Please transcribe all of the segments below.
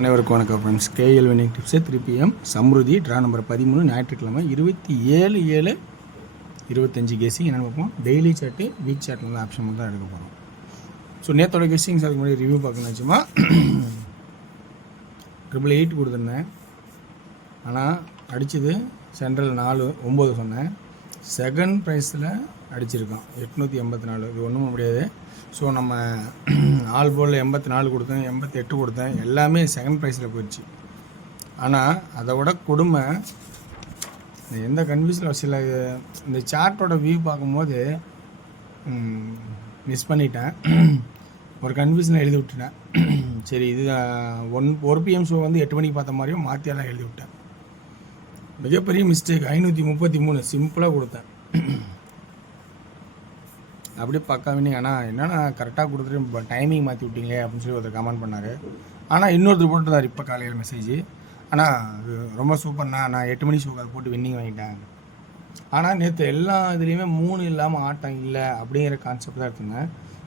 அனைவருக்கும் வணக்கம் friends. KL winning tips 3 PM Samruddhi draw number 13 ஞாயிற்றுக்கிழமை 27/7/25 கெஸிங் என்னென்னு பார்ப்போம். டெய்லி சார்ட்டு வீக் சார்ட்டில் வந்து ஆப்ஷன் மட்டும் தான் எடுக்க போகிறோம். ஸோ நேற்றோட கெஸிங்ஸ் அதுக்கு முன்னாடி ரிவ்யூ பார்க்கணுச்சுமா 888 கொடுத்துருந்தேன். ஆனால் அடித்தது சென்ட்ரல் 4-9 சொன்னேன். செகண்ட் ப்ரைஸில் அடிச்சிருக்கோம் 884. இது ஒன்றும் முடியாது. ஸோ நம்ம ஆல் போலில் 84 கொடுத்தேன், 88 கொடுத்தேன், எல்லாமே செகண்ட் ப்ரைஸில் போயிடுச்சு. ஆனால் அதை விட கொடுமை எந்த கன்ஃபியூஸில் சில இந்த சார்ட்டோட வியூ பார்க்கும்போது மிஸ் பண்ணிட்டேன். ஒரு கன்ஃபியூஷனில் எழுதி விட்டுட்டேன். சரி, இது 1 PM ஷோ வந்து 8 மணிக்கு பார்த்த மாதிரியும் மாற்றியெல்லாம் எழுதி விட்டேன். மிகப்பெரிய மிஸ்டேக். 533 சிம்பிளாக கொடுத்தேன். அப்படியே பக்காவினீங்க. ஆனால் என்னென்னா கரெக்டாக கொடுத்துட்டு இப்போ டைமிங் மாற்றி விட்டீங்களே அப்படின்னு சொல்லி ஒருத்தர் கமெண்ட் பண்ணார். ஆனால் இன்னொருத்தர் போட்டுருந்தார் இப்போ காலையில் மெசேஜ். ஆனால் அது ரொம்ப சூப்பர்ண்ணா, நான் 8 மணி ஷோக்கு அதை போட்டு வின்னிங் வாங்கிட்டேன். ஆனால் நேற்று எல்லா இதுலேயுமே 3 இல்லாமல் ஆட்டம் இல்லை அப்படிங்கிற கான்செப்ட் தான் எடுத்துங்க.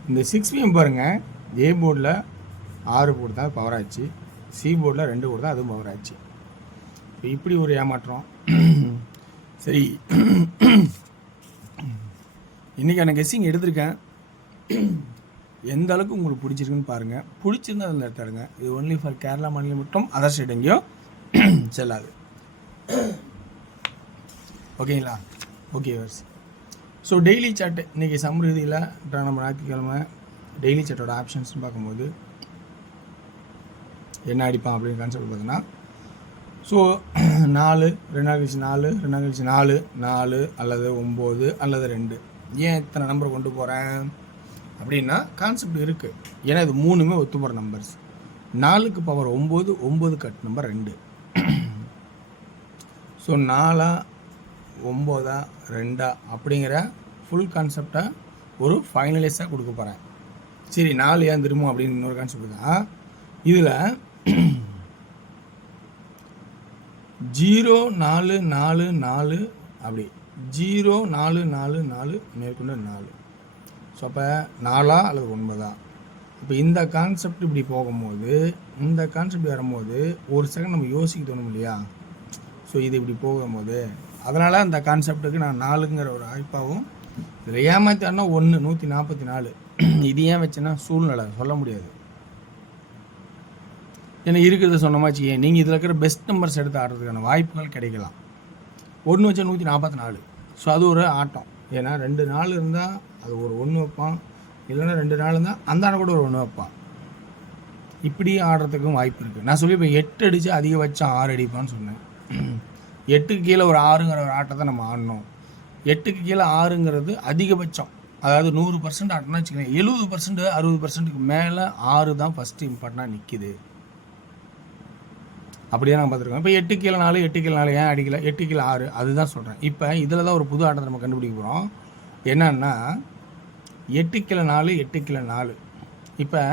இந்த 6 PM பாருங்கள், ஏ போர்டில் 6 போர்டு தான் பவர் ஆச்சு, சி போர்டில் 2 போர்டு தான் அதுவும் பவர் ஆச்சு. இப்போ இப்படி ஒரு ஏமாற்றம். சரி, இன்றைக்கான கெஸ்ஸிங் எடுத்திருக்கேன். எந்த அளவுக்கு உங்களுக்கு பிடிச்சிருக்குன்னு பாருங்கள். பிடிச்சிருந்தா அதில் எடுத்தாடுங்க. இது ஒன்லி ஃபார் கேரளா மாநிலம் மட்டும், அதர் ஸ்டேட் எங்கேயும் செல்லாது. ஓகேங்களா? ஓகே வர்ஸ். ஸோ டெய்லி சார்ட்டு இன்றைக்கி சம்ருதியில் நம்ம ஞாயிற்றுக்கிழமை டெய்லி சார்ட்டோட ஆப்ஷன்ஸ்னு பார்க்கும்போது என்ன அடிப்பான் அப்படின்னு கான்செப்ட் பார்த்தீங்கன்னா, ஸோ 4, 2 நாள் கழிச்சு 4, 2 நாள் கழிச்சு 4, 4 அல்லது 9 அல்லது 2. ஏன் இத்தனை நம்பரை கொண்டு போகிறேன் அப்படின்னா கான்செப்ட் இருக்குது. ஏன்னா இது 3மே ஒத்து போகிற நம்பர்ஸ். 4க்கு பவர் 9, 9 கட் நம்பர் 2. ஸோ 4 9 2 அப்படிங்கிற ஃபுல் கான்செப்டை ஒரு ஃபைனலைஸாக கொடுக்க போகிறேன். சரி, 4 ஏன் திரும்பும் அப்படின்னு இன்னொரு கான்செப்ட் தான். இதில் 0 4 4 4 அப்படி 0 4 4 4 மேற்கொண்டு 4. ஸோ அப்போ 4 அல்லது 9. இப்போ இந்த கான்செப்ட் இப்படி போகும்போது, இந்த கான்செப்ட் வரும்போது ஒரு செகண்ட் நம்ம யோசிக்க தோணும் இல்லையா? ஸோ இது இப்படி போகும்போது அதனால் அந்த கான்செப்டுக்கு நான் 4ங்கிற ஒரு வாய்ப்பாகவும் இதில் ஏமாத்தாருன்னா 144. இது ஏன் வச்சேன்னா சூழ்நிலை சொல்ல முடியாது. ஏன்னா இருக்கிறத சொன்னமாச்சு. நீங்கள் இதில் இருக்கிற பெஸ்ட் நம்பர்ஸ் எடுத்து ஆடுறதுக்கான வாய்ப்புகள் கிடைக்கலாம். 1 வச்சா 144. ஸோ அது ஒரு ஆட்டம். ஏன்னா 2 நாள் இருந்தால் அது ஒரு 1 வைப்பான், இல்லைன்னா 2 நாள் இருந்தால் அந்த ஆடை கூட ஒரு 1 வைப்பான். இப்படி ஆடுறதுக்கும் வாய்ப்பு இருக்குது. நான் சொல்லி இப்போ 8 அடித்து அதிகபட்சம் 6 அடிப்பான்னு சொன்னேன். 8க்கு கீழே ஒரு 6ங்கிற ஒரு ஆட்டத்தை நம்ம ஆடணும். 8க்கு கீழே 6ங்கிறது அதிகபட்சம். அதாவது 100% ஆட்டம்னா வச்சுக்கோங்க. 70% 60%க்கு மேலே 6 தான் ஃபஸ்ட்டு இம்பார்ட்டண்டாக நிற்கிது. அப்படியே நான் பார்த்துருக்கோம். இப்போ 8 கீழே 4, 8 கீழே 4 ஏன் அடிக்கல? 8 கீழே 6 அதுதான் சொல்கிறேன். இப்போ இதில் தான் ஒரு புது ஆட்டத்தை நம்ம கண்டுபிடிக்க போகிறோம். என்னன்னா 8 கீழே 4, 8 கீழே 4. இப்போ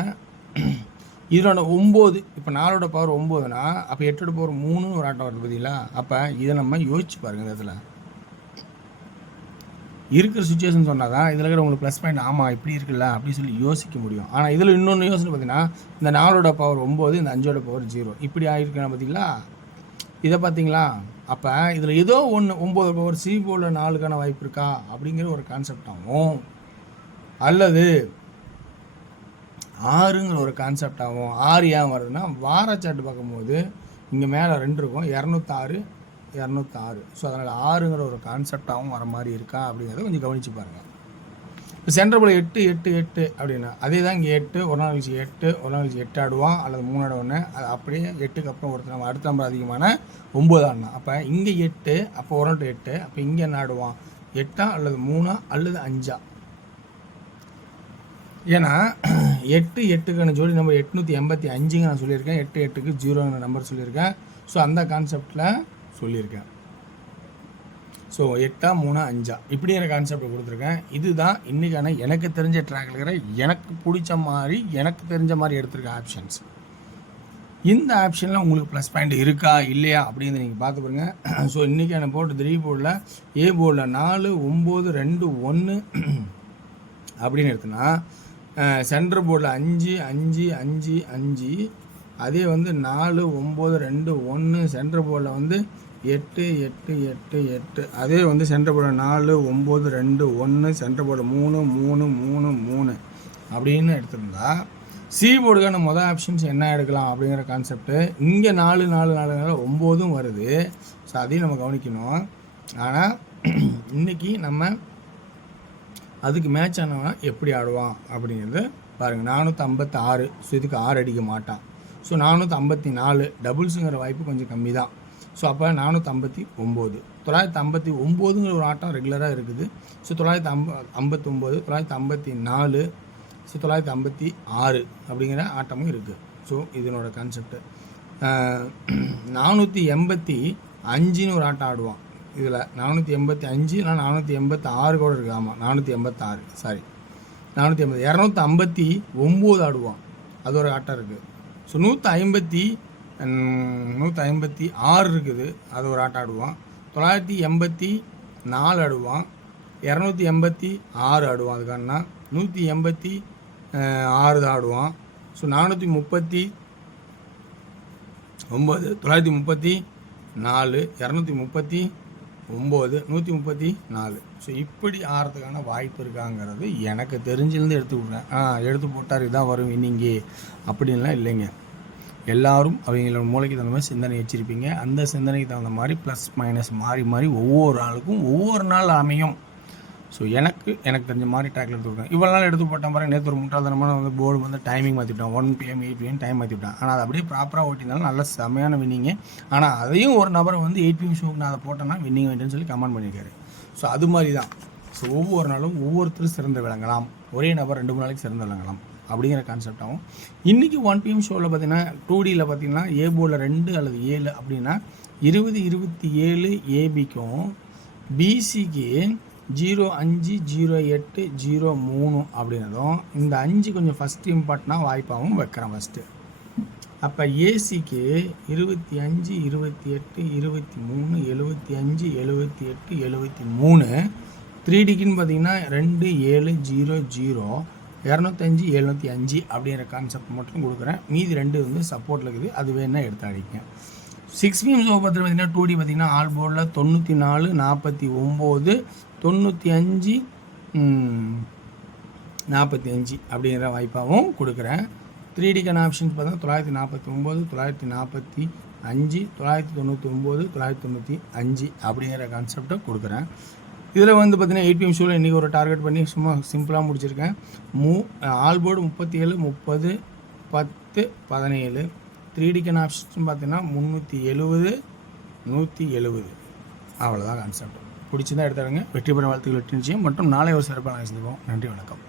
இதோட 9, இப்போ 4ஓட பவர் 9னா அப்போ 8ஓட பவர் 3ன்னு ஒரு ஆட்டம் வருது பார்த்தீங்களா? அப்போ இதை நம்ம யோசிச்சு பாருங்கள். இந்த இடத்துல இருக்கிற சுச்சுவேஷன் சொன்னால் தான் இதில் இருக்கிற உங்களுக்கு ப்ளஸ் பாயிண்ட் ஆமாம் இப்படி இருக்குல்ல அப்படின்னு சொல்லி யோசிக்க முடியும். ஆனால் இதில் இன்னொன்று யோசனை பார்த்தீங்கன்னா, இந்த 4ஓட பவர் 9, இந்த 5ஓட பவர் 0 இப்படி ஆகிருக்கா பார்த்தீங்களா? இதை பார்த்தீங்களா? அப்போ இதில் ஏதோ ஒன்று 9 பவர் சி போர்டில் 4க்கான வாய்ப்பு இருக்கா அப்படிங்கிற ஒரு கான்செப்ட் ஆகும். அல்லது 6ங்கிற ஒரு கான்செப்ட் ஆகும். 6 ஏன் வருதுன்னா வார சார்ட்டு பார்க்கும்போது இங்கே மேலே 2 இருக்கும், 206 206. ஸோ அதனால் 6ங்கிற ஒரு கான்செப்டாகவும் வர மாதிரி இருக்கா அப்படிங்கிறத கொஞ்சம் கவனித்து பாருங்கள். இப்போ சென்டர் போல் 8 8 8 அப்படின்னா அதே தான் இங்கே 8, ஒரு நாள் கழிச்சு 8, ஒரு நாள் கழிச்சு 8 ஆடுவான் அல்லது 3 ஆடுவானே. அது அப்படியே 8க்கு அப்புறம் ஒருத்தர் நம்ம அடுத்த நம்பர் அதிகமான 9 ஆடினா அப்போ இங்கே 8, அப்போ ஒரு நாள் 8, அப்போ இங்கே என்ன ஆடுவான் 8 அல்லது 3 அல்லது 5. ஏன்னா 8 8க்கான ஜோடி நம்பர் 885ங்க நான் சொல்லியிருக்கேன். 8 8க்கு 0ங்கிற நம்பர் சொல்லியிருக்கேன். ஸோ அந்த கான்செப்டில் சொல்லியிருக்கேன். ஸோ 8 3 5 இப்படிங்கிற கான்செப்டை கொடுத்துருக்கேன். இதுதான் இன்றைக்கான எனக்கு தெரிஞ்ச ட்ராக்கில் இருக்கிற எனக்கு பிடிச்ச மாதிரி எனக்கு தெரிஞ்ச மாதிரி எடுத்துருக்க ஆப்ஷன்ஸ். இந்த ஆப்ஷனில் உங்களுக்கு ப்ளஸ் பாயிண்ட் இருக்கா இல்லையா அப்படின்னு நீங்கள் பார்த்து பாருங்க. ஸோ இன்றைக்கான போர்டு 3 போர்டில் ஏ போர்டில் 4 9 2 1 அப்படின்னு எடுத்தோன்னா சென்டர் போர்டில் 5 5 5 5 அதே வந்து 4 9 2 1 சென்டர் போர்டில் வந்து 8 8 8 8. அதே வந்து சென்டர் போர்டில் 4 9 2 1 சென்டர் போர்டில் 3 3 3 3 அப்படின்னு எடுத்திருந்தா சி போர்டுக்கான மொதல் ஆப்ஷன்ஸ் என்ன எடுக்கலாம் அப்படிங்கிற கான்செப்ட்டு. இங்கே 4 4 4 9 வருது. ஸோ அதையும் நம்ம கவனிக்கணும். ஆனால் இன்றைக்கி நம்ம அதுக்கு மேட்ச் ஆனவன் எப்படி ஆடுவான் அப்படிங்கிறது பாருங்கள். 456. ஸோ இதுக்கு 6 அடிக்க மாட்டான். ஸோ 454 டபுள்ஸுங்கிற வாய்ப்பு கொஞ்சம் கம்மி தான். ஸோ அப்போ 459 959ங்கிற ஒரு ஆட்டம் ரெகுலராக இருக்குது. ஸோ 959 954 ஸோ 956 அப்படிங்கிற ஆட்டமும் இருக்குது. ஸோ இதனோட கான்செப்டு 485ன்னு ஒரு ஆட்டம் ஆடுவான். இதில் 485 இல்லை 486 கூட இருக்குது. ஆமாம் 486 சாரி 480 259 ஆடுவான். அது ஒரு ஆட்டம் இருக்குது. ஸோ 156 இருக்குது. அது ஒரு ஆட்டம் ஆடுவான். 984 ஆடுவான். 286 ஆடுவான். அதுக்கான 186 தான் ஆடுவான். ஸோ 439 934 239 134. ஸோ இப்படி ஆடுறதுக்கான வாய்ப்பு இருக்காங்கிறது எனக்கு தெரிஞ்சிருந்து எடுத்து விட்றேன். எடுத்து போட்டார் இதான் வரும் இன்னிங்கே அப்படின்லாம் இல்லைங்க. எல்லோரும் அவங்களோட மூளைக்கு தகுந்த மாதிரி சிந்தனை வச்சுருப்பீங்க. அந்த சிந்தனைக்கு தகுந்த மாதிரி ப்ளஸ் மைனஸ் மாறி மாறி ஒவ்வொரு ஆளுக்கும் ஒவ்வொரு நாள் அமையும். ஸோ எனக்கு தெரிஞ்ச மாதிரி டேக்கில் எடுத்துக்கிட்டேன். இவ்வளோ நாள் எடுத்து போட்டேன் பாருங்கள். நேற்று ஒரு முட்டாள்தனமான வந்து போர்டு வந்து டைமிங் மாற்றிவிட்டான். 1 PM 8 PM டைம் மாற்றிவிட்டான். ஆனால் அது அப்படியே ப்ராப்பராக ஓட்டினாலும் நல்ல செமையான வின்னிங்கு. ஆனால் அதையும் ஒரு நபரை வந்து 8 PM ஷோக்கு நான் அதை போட்டேன்னா வின்னிங் வேண்டுன்னு சொல்லி கமெண்ட் பண்ணியிருக்காரு. ஸோ அது மாதிரி தான். ஸோ ஒவ்வொரு நாளும் ஒவ்வொருத்தரும் சிறந்து விளங்கலாம். ஒரே நபர் 2 3 நாளைக்கு சிறந்து விளங்கலாம் அப்படிங்கிற கான்செப்டாகவும். இன்றைக்கி 1 PM ஷோவில் பார்த்தீங்கன்னா 2Dயில் பார்த்தீங்கன்னா ஏ போர்டில் 2 அல்லது 7 அப்படின்னா 20 27 ஏபிக்கும் பிசிக்கு 05 08 03 அப்படின்னதும் இந்த 5 கொஞ்சம் ஃபஸ்ட்டு இம்பார்ட்டனாக வாய்ப்பாகவும் வைக்கிறேன் ஃபஸ்ட்டு. அப்போ ஏசிக்கு 25 28 23 75 78 73. 3Dக்குன்னு பார்த்தீங்கன்னா 2 7 0 0 205 705 அப்படிங்கிற கான்செப்ட் மட்டும் கொடுக்குறேன். மீதி 2 வந்து சப்போர்ட்டில் இருக்குது. அது வேணால் எடுத்து அடிக்கேன். 6 PM ஷோ பார்த்தீங்கன்னா 2D பார்த்தீங்கன்னா ஆல் போர்டில் 94 49 95 45 அப்படிங்கிற வாய்ப்பாகவும் கொடுக்குறேன். 3Dக்கான ஆப்ஷன்ஸ் பார்த்தீங்கன்னா 949 945 999 995 அப்படிங்கிற கான்செப்டை கொடுக்குறேன். இதில் வந்து பார்த்தீங்கன்னா 8 PM ஷோவில் இன்றைக்கி ஒரு டார்கெட் பண்ணி சும்மா சிம்பிளாக முடிச்சிருக்கேன். All board 37 30 10 17. 3Dக்கான ஆப்ஷன்ஸ் பார்த்தீங்கன்னா 370 170. அவ்வளோதான் கான்செப்ட். பிடிச்சிருந்தா எடுத்துடுங்க. வெற்றி பெற வாழ்த்துக்கள் வெற்றி நிச்சயம் மற்றும் நாளை ஒரு சிறப்பாக சந்திப்போம். நன்றி, வணக்கம்.